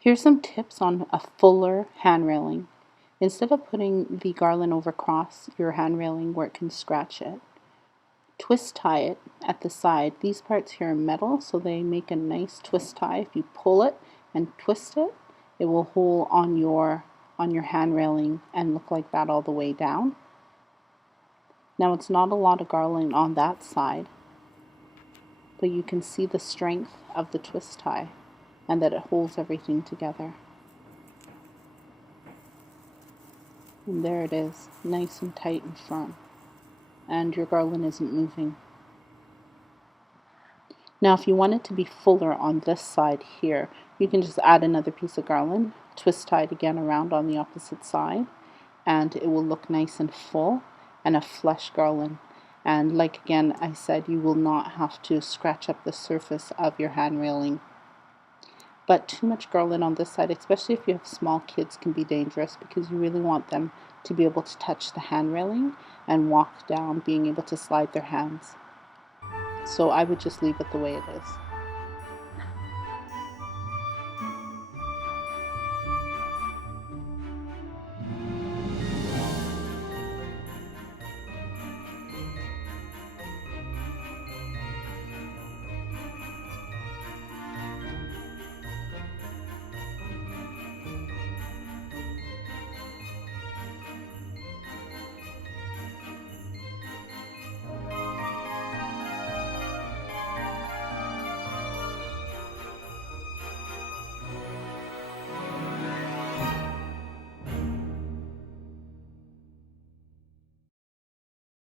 Here's some tips on a fuller hand railing. Instead of putting the garland over across your hand railing where it can scratch it, twist tie it at the side. These parts here are metal, so they make a nice twist tie. If you pull it and twist it, it will hold on your hand railing and look like that all the way down. Now it's not a lot of garland on that side, but you can see the strength of the twist tie and that it holds everything together. And there it is, nice and tight and firm. And your garland isn't moving. Now if you want it to be fuller on this side here, you can just add another piece of garland, twist tie it again around on the opposite side, and it will look nice and full and a flush garland. And like again I said, you will not have to scratch up the surface of your hand railing. But too much garland on this side, especially if you have small kids, can be dangerous because you really want them to be able to touch the hand railing and walk down, being able to slide their hands. So I would just leave it the way it is.